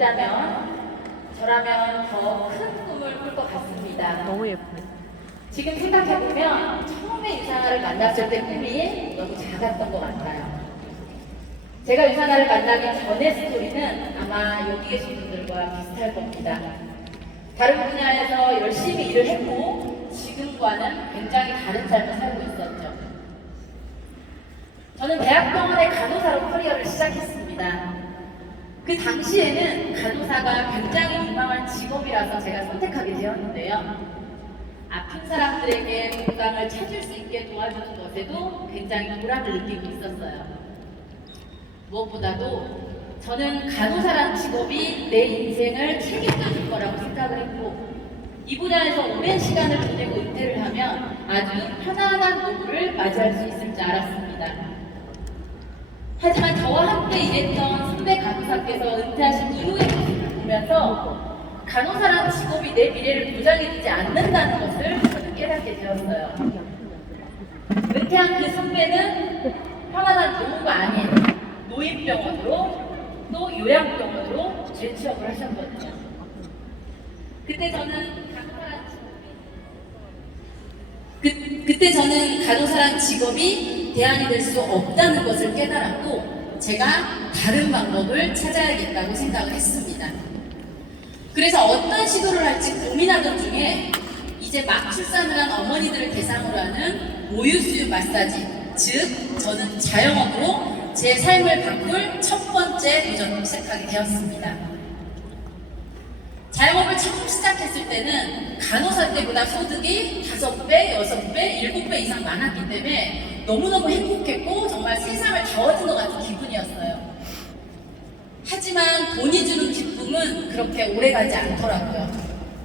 있다면 저라면 더 큰 꿈을 꿀 것 같습니다. 너무 예뻐. 지금 생각해보면 처음에 유산아를 만났을 때 꿈이 너무 작았던 것 같아요. 제가 유산아를 만나기 전의 스토리는 아마 여기 계신 분들과 비슷할 겁니다. 다른 분야에서 열심히 일을 했고 지금과는 굉장히 다른 삶을 살고 있었죠. 저는 대학병원의 간호사로 커리어를 시작했습니다. 그 당시에는 간호사가 굉장히 유망한 직업이라서 제가 선택하게 되었는데요. 아픈 사람들에게 건강을 찾을 수 있게 도와주는 것에도 굉장히 보람을 느끼고 있었어요. 무엇보다도 저는 간호사란 직업이 내 인생을 책임져 줄 거라고 생각을 했고 이 분야에서 오랜 시간을 보내고 은퇴를 하면 아주 편안한 노후를 맞이할 수 있을 줄 알았습니다. 하지만 저와 함께 일했던 선배 간호사께서 은퇴하신 이후의 모습을 보면서 간호사란 직업이 내 미래를 보장해주지 않는다는 것을 저는 깨닫게 되었어요. 은퇴한 그 선배는 편안한 노후가 아닌 노인병원으로 또 요양병원으로 재취업을 하셨거든요. 그때 저는 간호사란 직업이 대안이 될 수 없다는 것을 깨달았고 제가 다른 방법을 찾아야겠다고 생각을 했습니다. 그래서 어떤 시도를 할지 고민하던 중에 이제 막 출산을 한 어머니들을 대상으로 하는 모유수유 마사지, 즉 저는 자영업으로 제 삶을 바꿀 첫 번째 도전을 시작하게 되었습니다. 자영업을 처음 시작했을 때는 간호사 때보다 소득이 5배, 6배, 7배 이상 많았기 때문에 너무너무 행복했고 정말 세상을 다 얻은 것 같은 기분이었어요. 하지만 돈이 주는 기쁨은 그렇게 오래가지 않더라고요.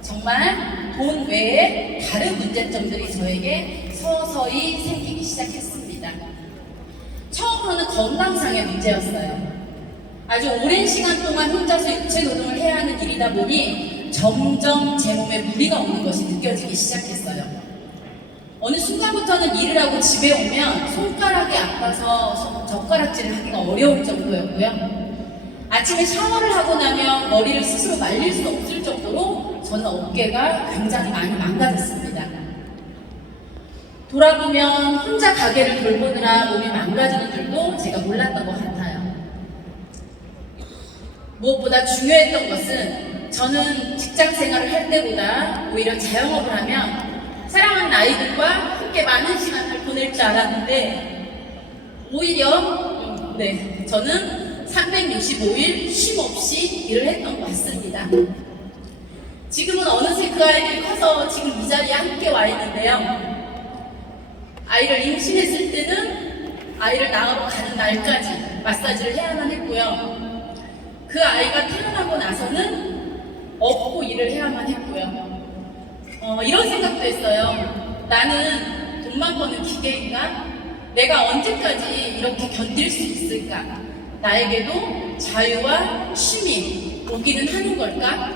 정말 돈 외에 다른 문제점들이 저에게 서서히 생기기 시작했습니다. 처음으로는 건강상의 문제였어요. 아주 오랜 시간 동안 혼자서 육체 노동을 해야 하는 일이다 보니 점점 제 몸에 무리가 오는 것이 느껴지기 시작했어요. 어느 순간부터는 일을 하고 집에 오면 손가락이 아파서 젓가락질을 하기가 어려울 정도였고요. 아침에 샤워를 하고 나면 머리를 스스로 말릴 수 없을 정도로 저는 어깨가 굉장히 많이 망가졌습니다. 돌아보면 혼자 가게를 돌보느라 몸이 망가지는 줄도 제가 몰랐던 것 같아요. 무엇보다 중요했던 것은 저는 직장 생활을 할 때보다 오히려 자영업을 하면 사랑하는 아이들과 함께 많은 시간을 보낼 줄 알았는데 오히려 저는 365일 쉼 없이 일을 했던 것 같습니다. 지금은 어느새 그 아이들이 커서 지금 이 자리에 함께 와 있는데요. 아이를 임신했을 때는 아이를 낳으러 가는 날까지 마사지를 해야만 했고요. 그 아이가 태어나고 나서는 업고 일을 해야만 했고요. 이런 생각도 했어요. 나는 돈만 버는 기계인가? 내가 언제까지 이렇게 견딜 수 있을까? 나에게도 자유와 쉼이 오기는 하는 걸까?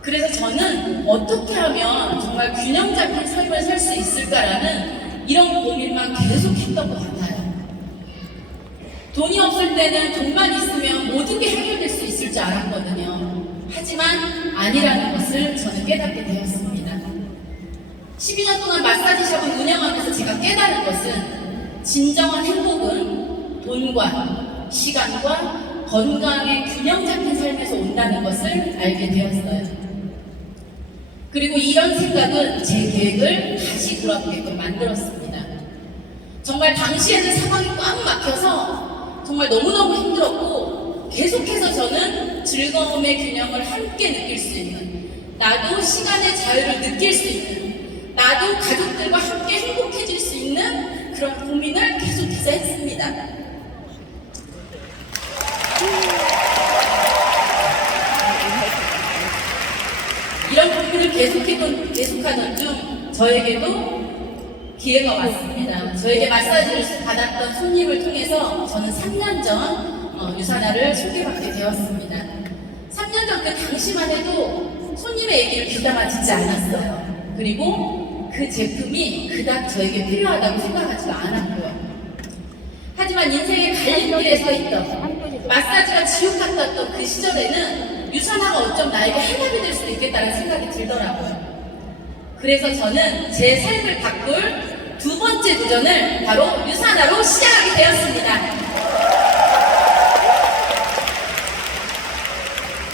그래서 저는 어떻게 하면 정말 균형 잡힌 삶을 살 수 있을까라는 이런 고민만 계속했던 것 같아요. 돈이 없을 때는 돈만 있으면 모든 게 해결될 수 있을 줄 알았거든요. 하지만 아니라는 것을 저는 깨닫게 되었습니다. 12년 동안 마사지샵을 운영하면서 제가 깨달은 것은 진정한 행복은 돈과 시간과 건강의 균형 잡힌 삶에서 온다는 것을 알게 되었어요. 그리고 이런 생각은 제 계획을 다시 돌아보게끔 만들었습니다. 정말 당시에는 상황이 꽉 막혀서 정말 너무너무 힘들었고 계속해서 저는 즐거움의 균형을 함께 느낄 수 있는, 나도 시간의 자유를 느낄 수 있는, 나도 가족들과 함께 행복해질 수 있는 그런 고민을 계속해서 했습니다. 이런 고민을 계속하던 중 저에게도 기회가 왔습니다. 저에게 마사지를 받았던 손님을 통해서 저는 3년 전 유산아를 소개받게 되었습니다. 3년 전 그 당시만 해도 손님의 얘기를 귀담아 듣지 않았어요. 그리고 그 제품이 그닥 저에게 필요하다고 생각하지도 않았고요. 하지만 인생의 갈림길에 서 있던 마사지가 지옥 같았던 그 시절에는 유산화가 어쩜 나에게 해답이 될 수도 있겠다는 생각이 들더라고요. 그래서 저는 제 삶을 바꿀 두 번째 도전을 바로 유산화로 시작하게 되었습니다.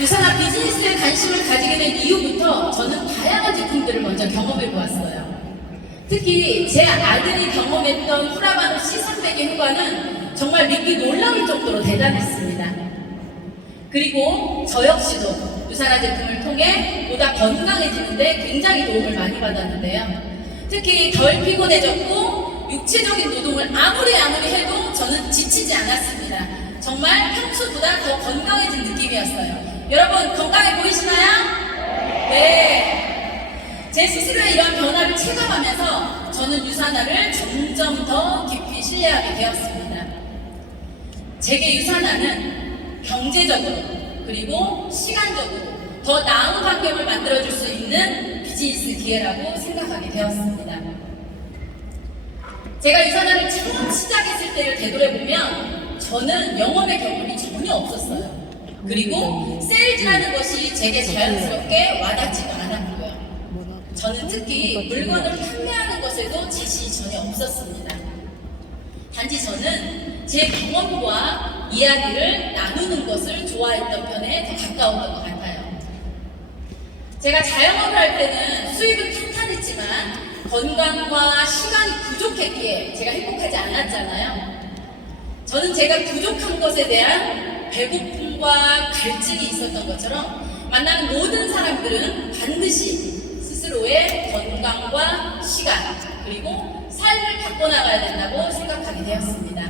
유산화 비즈니스에 관심을 가지게 된 이후부터 저는 다양한 제품들을 먼저 경험해 보았어요. 특히 제 아들이 경험했던 후라바노 C300의 효과는 정말 믿기 놀라울 정도로 대단했습니다. 그리고 저 역시도 유산화 제품을 통해 보다 건강해지는데 굉장히 도움을 많이 받았는데요. 특히 덜 피곤해졌고 육체적인 노동을 아무리 해도 저는 지치지 않았습니다. 정말 평소보다 더 건강해진 느낌이었어요. 여러분 건강해 보이시나요? 네. 제 스스로의 이런 변화를 체감하면서 저는 유산화를 점점 더 깊이 신뢰하게 되었습니다. 제게 유산화는 경제적으로 그리고 시간적으로 더 나은 환경을 만들어줄 수 있는 비즈니스 기회라고 생각하게 되었습니다. 제가 유산화를 처음 시작했을 때를 되돌아보면 저는 영업의 경험이 전혀 없었어요. 그리고 세일즈라는 것이 제게 자연스럽게 와닿지도 않았고요. 저는 특히 물건을 판매하는 것에도 자신이 전혀 없었습니다. 단지 저는 제 경험과 이야기를 나누는 것을 좋아했던 편에 더 가까웠던 것 같아요. 제가 자영업을 할 때는 수입은 탄탄했지만 건강과 시간이 부족했기에 제가 행복하지 않았잖아요. 저는 제가 부족한 것에 대한 배고픔과 갈증이 있었던 것처럼 만나는 모든 사람들은 반드시 스스로의 건강과 시간 그리고 삶을 바꿔나가야 된다고 생각하게 되었습니다.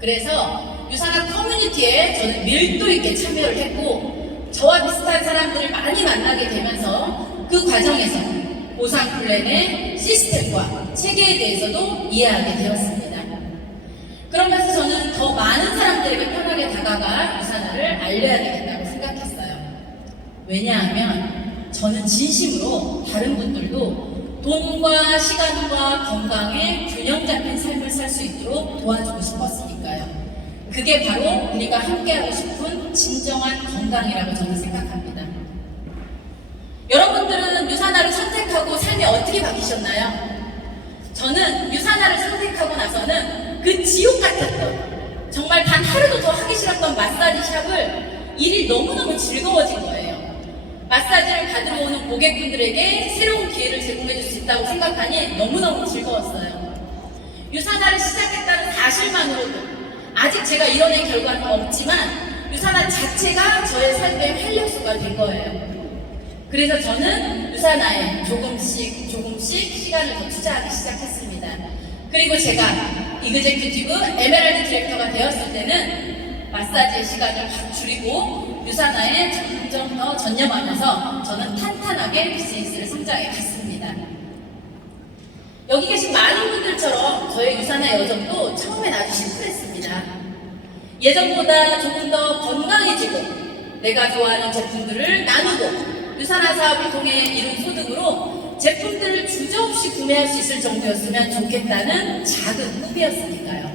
그래서 유산화 커뮤니티에 저는 밀도 있게 참여를 했고 저와 비슷한 사람들을 많이 만나게 되면서 그 과정에서 보상 플랜의 시스템과 체계에 대해서도 이해하게 되었습니다. 그러면서 저는 더 많은 사람들에게 편하게 다가가 유산화를 알려야 되겠다고 생각했어요. 왜냐하면 저는 진심으로 다른 분들도 돈과 시간과 건강에 균형 잡힌 삶을 살 수 있도록 도와주고 싶었으니까요. 그게 바로 우리가 함께하고 싶은 진정한 건강이라고 저는 생각합니다. 여러분들은 유산화를 선택하고 삶이 어떻게 바뀌셨나요? 저는 유산화를 선택하고 나서는 그 지옥 같았던 정말 단 하루도 더 하기 싫었던 마사지 샵을 일이 너무너무 즐거워진 거예요. 마사지를 받으러 오는 고객분들에게 새로운 기회를 제공해 줄 수 있다고 생각하니 너무너무 즐거웠어요. 유산화를 시작했다는 사실만으로도 아직 제가 이뤄낸 결과는 없지만 유산화 자체가 저의 삶의 활력소가 된 거예요. 그래서 저는 유산화에 조금씩 시간을 더 투자하기 시작했습니다. 그리고 제가 이그제큐티브 에메랄드 디렉터가 되었을 때는 마사지의 시간을 확 줄이고 유산화에 점점 더 전념하면서 저는 탄탄하게 비즈니스를 성장해 갔습니다. 여기 계신 많은 분들처럼 저의 유산화 여정도 처음엔 아주 심플했습니다. 예전보다 조금 더 건강해지고 내가 좋아하는 제품들을 나누고 유산화 사업을 통해 이룬 소득으로 제품들을 주저없이 구매할 수 있을 정도였으면 좋겠다는 작은 꿈이었으니까요.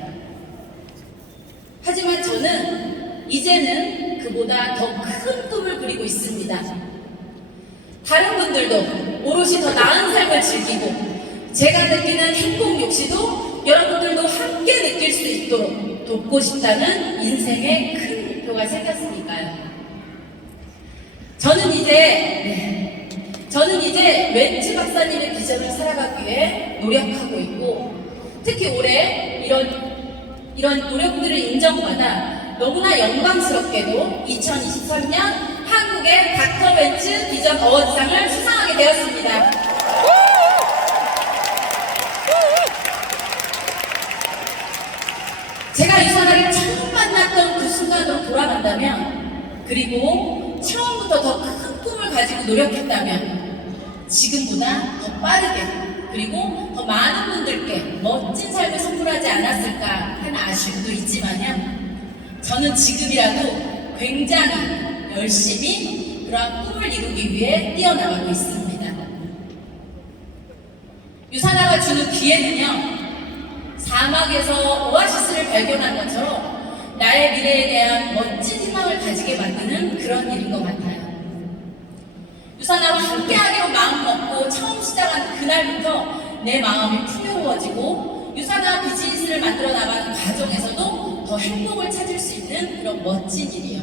하지만 저는 이제는 그보다 더 큰 꿈을 그리고 있습니다. 다른 분들도 오롯이 더 나은 삶을 즐기고 제가 느끼는 행복 욕시도 여러분들도 함께 느낄 수 있도록 돕고 싶다는 인생의 큰 목표가 생겼으니까요. 저는 이제 웬츠 박사님의 비전을 살아가기 위해 노력하고 있고 특히 올해 이런 노력들을 인정받아 너무나 영광스럽게도 2023년 한국의 닥터 웬츠 비전 어워드상을 수상하게 되었습니다. 제가 유산화를 처음 만났던 그 순간으로 돌아간다면 그리고 처음부터 더 큰 꿈을 가지고 노력했다면 지금보다 더 빠르게 그리고 더 많은 분들께 멋진 삶을 선물하지 않았을까 하는 아쉬움도 있지만요. 저는 지금이라도 굉장히 열심히 그러한 꿈을 이루기 위해 뛰어나가고 있습니다. 유산화가 주는 기회는요. 사막에서 오아시스를 발견한 것처럼 나의 미래에 대한 멋진 희망을 가지게 만드는 그런 일인 것 같아요. 유산아와 함께하기로 마음먹고 처음 시작한 그날부터 내 마음이 풍요로워지고 유산아 비즈니스를 만들어 나가는 과정에서도 더 행복을 찾을 수 있는 그런 멋진 일이에요.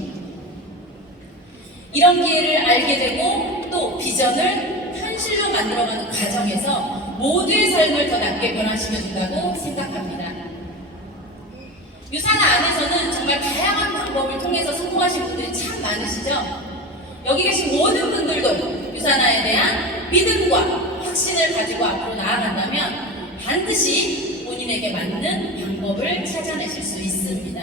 이런 기회를 알게 되고 또 비전을 현실로 만들어가는 과정에서 모두의 삶을 더 낫게 변화시켜준다고 생각합니다. 유산아 안에서는 정말 다양한 방법을 통해서 성공하신 분들이 참 많으시죠? 여기 계신 모든 분들도 유산아에 대한 믿음과 확신을 가지고 앞으로 나아간다면 반드시 본인에게 맞는 방법을 찾아내실 수 있습니다.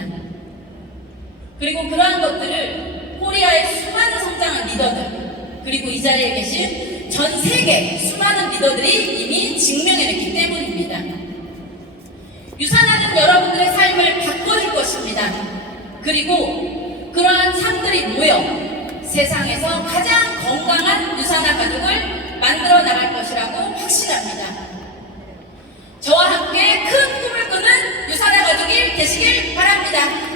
그리고 그러한 것들을 코리아의 수많은 성장한 리더들, 그리고 이 자리에 계신 전 세계 수많은 리더들이 이미 증명해냈기 때문입니다. 유산아는 여러분들의 삶을 바꿔줄 것입니다. 그리고 그러한 상들이 모여 세상에서 가장 건강한 유산아 가족을 만들어 나갈 것이라고 확신합니다. 저와 함께 큰 꿈을 꾸는 유산아 가족이 되시길 바랍니다.